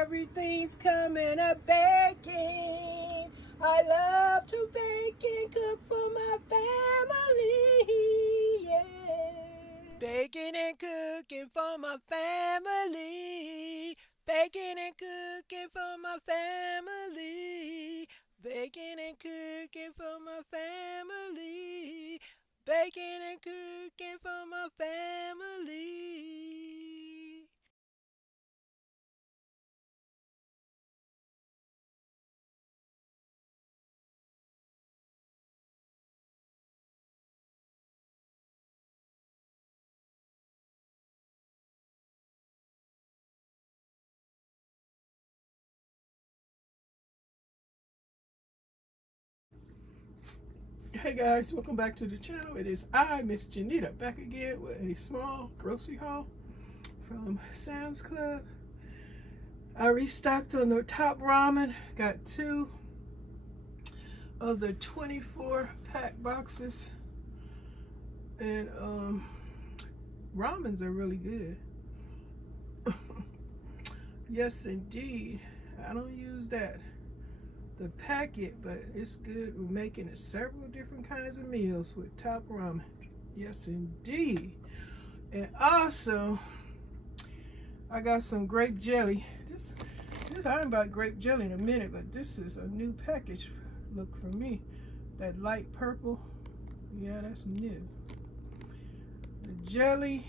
Everything's coming up baking. I love to bake and cook for my family. Yeah. Baking and cooking for my family. Baking and cooking for my family. Baking and cooking for my family. Baking and cooking for my family. Hey guys, welcome back to the channel. It is I, Miss Janita, back again with a small grocery haul from Sam's Club. I restocked on the top ramen. Got 2 of the 24 pack boxes, and ramens are really good. Yes indeed. I don't use the packet, but it's good. We're making it several different kinds of meals with top ramen. Yes indeed. And also I got some grape jelly. Just talking about grape jelly in a minute, but this is a new package look for me. That light purple, yeah, that's new. The jelly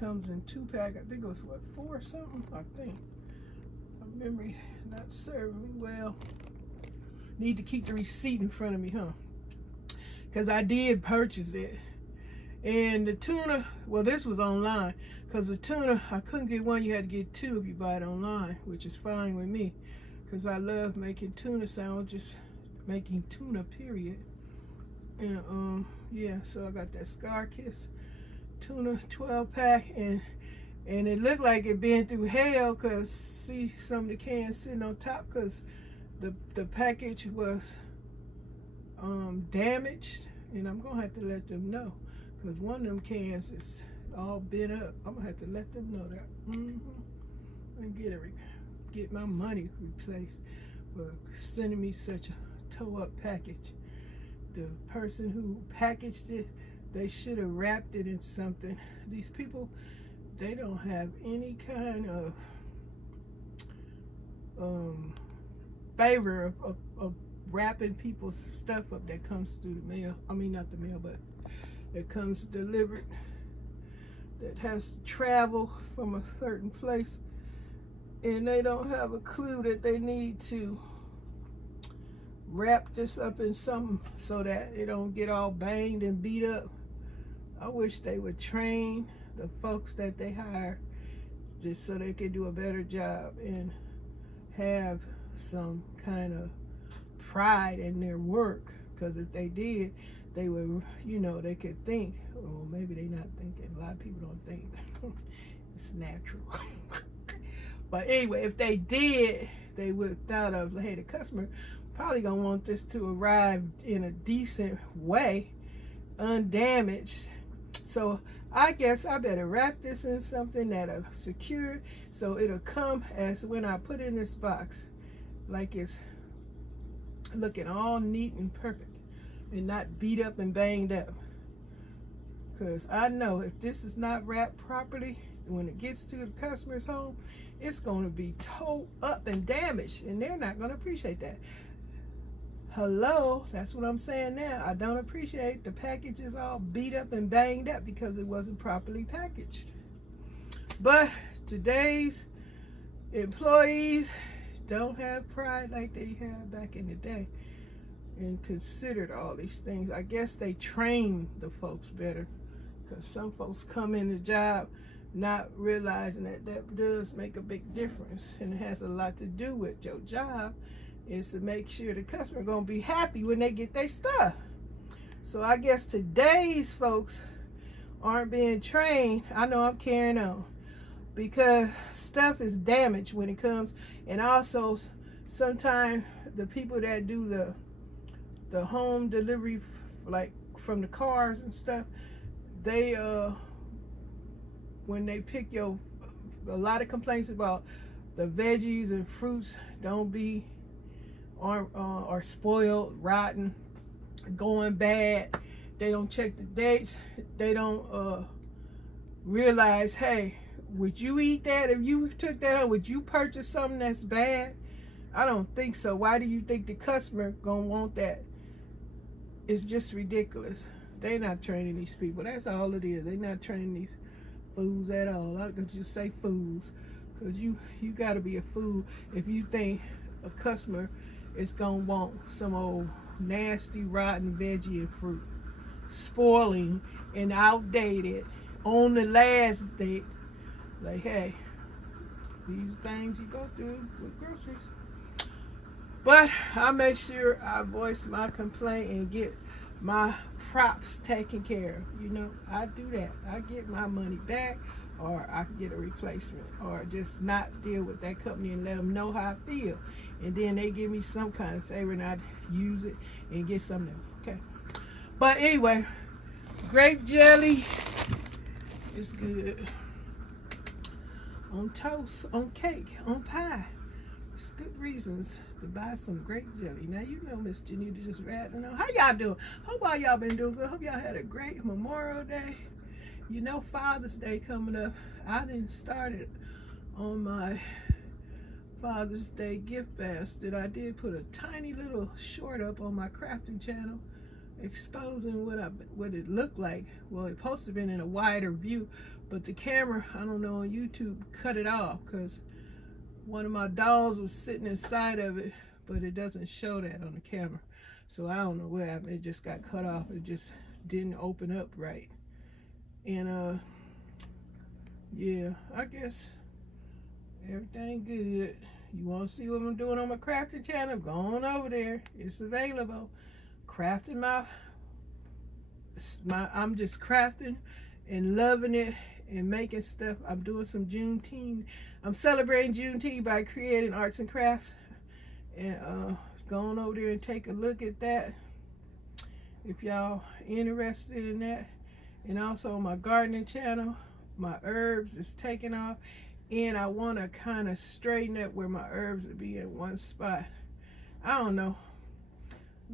comes in 2 pack. I think it was what, 4 or something, I think. My memory not serving me well. Need to keep the receipt in front of me, huh? Because I did purchase it. And the tuna, well, this was online. Because the tuna, I couldn't get 1. You had to get 2 if you buy it online, which is fine with me. Because I love making tuna sandwiches, making tuna, period. And, yeah, so I got that Scar Kiss tuna 12 pack. And it looked like it been through hell, because see some of the cans sitting on top, because the package was damaged, and I'm gonna have to let them know, because one of them cans is all bent up. I'm gonna have to let them know that. And get my money replaced for sending me such a toe up package. The person who packaged it, they should have wrapped it in something. These people, they don't have any kind of favor of wrapping people's stuff up that comes through the mail. I mean, not the mail, but that comes delivered, that has to travel from a certain place, and they don't have a clue that they need to wrap this up in something so that it don't get all banged and beat up. I wish they would train the folks that they hire just so they could do a better job and have some kind of pride in their work. Because if they did, they would, you know, they could think. Well, maybe they're not thinking. A lot of people don't think. It's natural. But anyway, if they did, they would have thought of, hey, the customer probably gonna want this to arrive in a decent way, undamaged. So I guess I better wrap this in something that'll secure, so it'll come as when I put it in this box, like it's looking all neat and perfect and not beat up and banged up. Because I know if this is not wrapped properly, when it gets to the customer's home, it's going to be tore up and damaged, and they're not going to appreciate that. Hello, that's what I'm saying now. I don't appreciate the packages all beat up and banged up because it wasn't properly packaged. But today's employees don't have pride like they had back in the day and considered all these things. I guess they train the folks better, because some folks come in the job not realizing that that does make a big difference, and it has a lot to do with your job is to make sure the customer gonna be happy when they get their stuff. So I guess today's folks aren't being trained. I know I'm carrying on, because stuff is damaged when it comes. And also sometimes the people that do the home delivery, like from the cars and stuff, they when they pick a lot of complaints about the veggies and fruits don't be are spoiled, rotten, going bad. They don't check the dates. They don't realize, hey, would you eat that? If you took that out, would you purchase something that's bad? I don't think so. Why do you think the customer gonna want that? It's just ridiculous. They not training these people. That's all it is. They not training these fools at all. I could just say fools, because you got to be a fool if you think a customer is gonna want some old nasty rotten veggie and fruit, spoiling and outdated on the last date. Like, hey, these things you go through with groceries. But I make sure I voice my complaint and get my props taken care of. You know, I do that. I get my money back, or I can get a replacement, or just not deal with that company and let them know how I feel. And then they give me some kind of favor and I use it and get something else. Okay. But anyway, grape jelly is good on toast, on cake, on pie. It's good reasons to buy some grape jelly. Now, you know Miss Janita just ratting on. How y'all doing? Hope all y'all been doing good. Hope y'all had a great Memorial Day. You know Father's Day coming up. I didn't start it on my Father's Day gift basket. I did put a tiny little short up on my crafting channel exposing what it looked like. Well, it supposed to have been in a wider view, but the camera, I don't know, on YouTube cut it off because one of my dolls was sitting inside of it, but it doesn't show that on the camera. So I don't know what happened. It just got cut off. It just didn't open up right. And yeah, I guess everything good. You want to see what I'm doing on my crafting channel? Go on over there. It's available. Crafting I'm just crafting and loving it and making stuff. I'm doing some Juneteenth. I'm celebrating Juneteenth by creating arts and crafts. And going over there and take a look at that if y'all interested in that. And also my gardening channel, my herbs is taking off, and I want to kind of straighten up where my herbs would be in one spot. I don't know.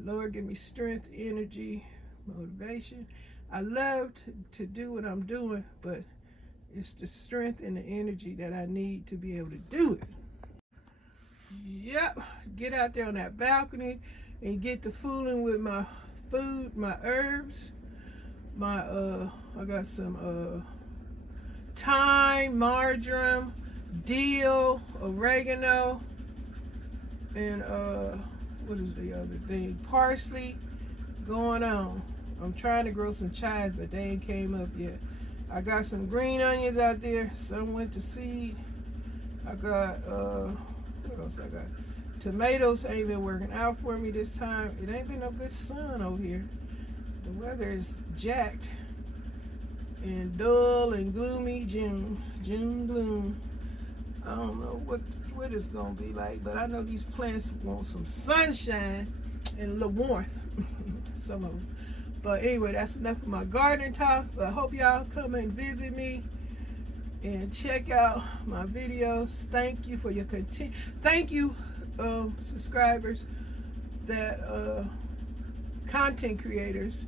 Lord, give me strength, energy, motivation. I love to do what I'm doing, but it's the strength and the energy that I need to be able to do it. Yep, get out there on that balcony and get the fooling with my food, my herbs. I got some thyme, marjoram, dill, oregano, and what is the other thing? Parsley going on. I'm trying to grow some chives, but they ain't came up yet. I got some green onions out there. Some went to seed. I got what else I got? Tomatoes ain't been working out for me this time. It ain't been no good sun over here. The weather is jacked and dull and gloomy. June gloom. I don't know what it's gonna be like, but I know these plants want some sunshine and a little warmth. Some of them. But anyway, that's enough of my gardening talk. I hope y'all come and visit me and check out my videos. Thank you for your thank you subscribers, that content creators.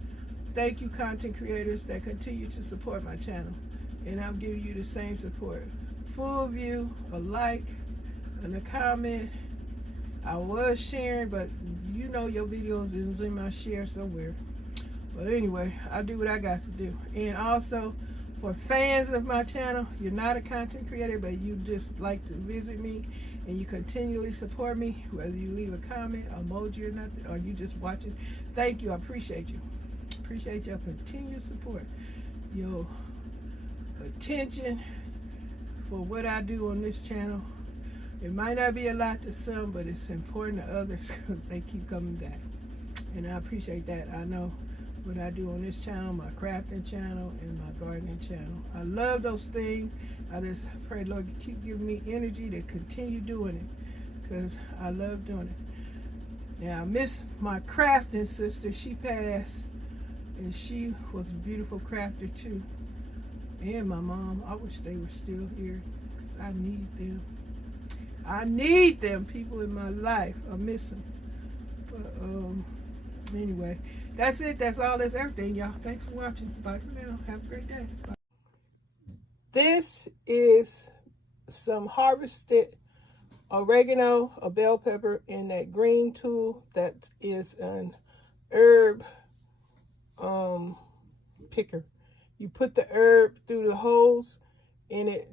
Thank you, content creators that continue to support my channel, and I'm giving you the same support. Full view, a like, and a comment. I was sharing, but you know your videos is in my share somewhere. But anyway, I do what I got to do. And also, for fans of my channel, you're not a content creator, but you just like to visit me and you continually support me, whether you leave a comment, emoji or nothing, or you just watching. Thank you. I appreciate you. Appreciate your continued support, your attention for what I do on this channel. It might not be a lot to some, but it's important to others because they keep coming back. And I appreciate that. I know what I do on this channel, my crafting channel, and my gardening channel. I love those things. I just pray, Lord, you keep giving me energy to continue doing it because I love doing it. Now, I miss my crafting sister. She passed, and she was a beautiful crafter too. And my mom. I wish they were still here because I need them. I need them people in my life. I miss them. But anyway, that's it. That's all. That's everything, y'all. Thanks for watching. Bye for now. Have a great day. Bye. This is some harvested oregano, a bell pepper, and that green tool that is an herb picker. You put the herb through the holes and it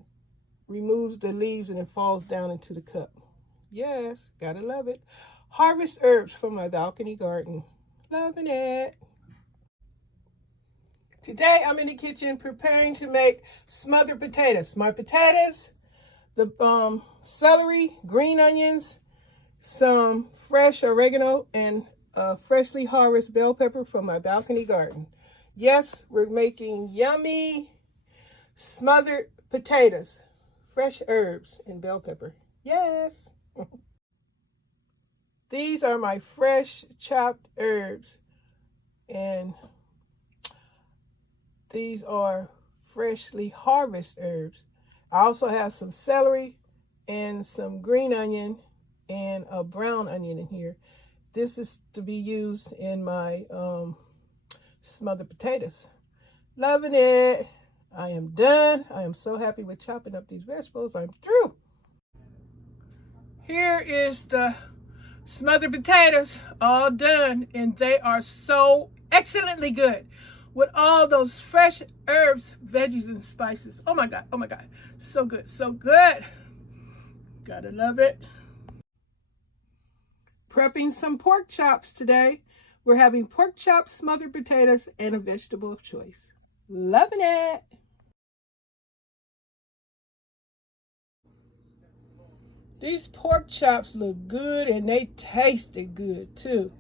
removes the leaves and it falls down into the cup. Yes, gotta love it. Harvest herbs from my balcony garden. Loving it. Today I'm in the kitchen preparing to make smothered potatoes. My potatoes, the celery, green onions, some fresh oregano, and freshly harvested bell pepper from my balcony garden. Yes, we're making yummy smothered potatoes, fresh herbs, and bell pepper. Yes. These are my fresh chopped herbs, and these are freshly harvested herbs. I also have some celery and some green onion and a brown onion in here. This is to be used in my smothered potatoes. Loving it. I am done. I am so happy with chopping up these vegetables. I'm through. Here is the smothered potatoes all done, and they are so excellently good with all those fresh herbs, veggies, and spices. Oh my God, oh my God. So good, so good. Gotta love it. Prepping some pork chops today. We're having pork chops, smothered potatoes, and a vegetable of choice. Loving it. These pork chops look good and they tasted good too.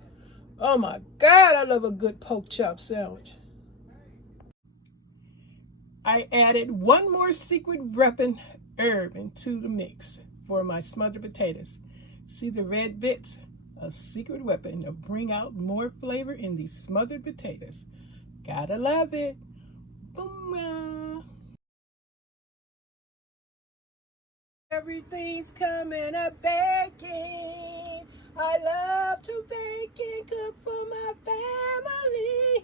Oh my God, I love a good pork chop sandwich. I added one more secret weapon herb into the mix for my smothered potatoes. See the red bits? A secret weapon to bring out more flavor in these smothered potatoes. Gotta love it. Boom. Everything's coming up baking. I love to bake and cook for my family.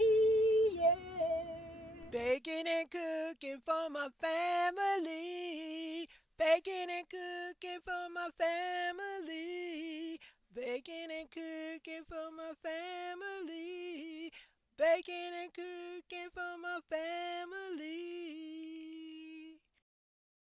Yeah. Baking and cooking for my family. Baking and cooking for my family. Baking and cooking for my family. Baking and cooking for my family.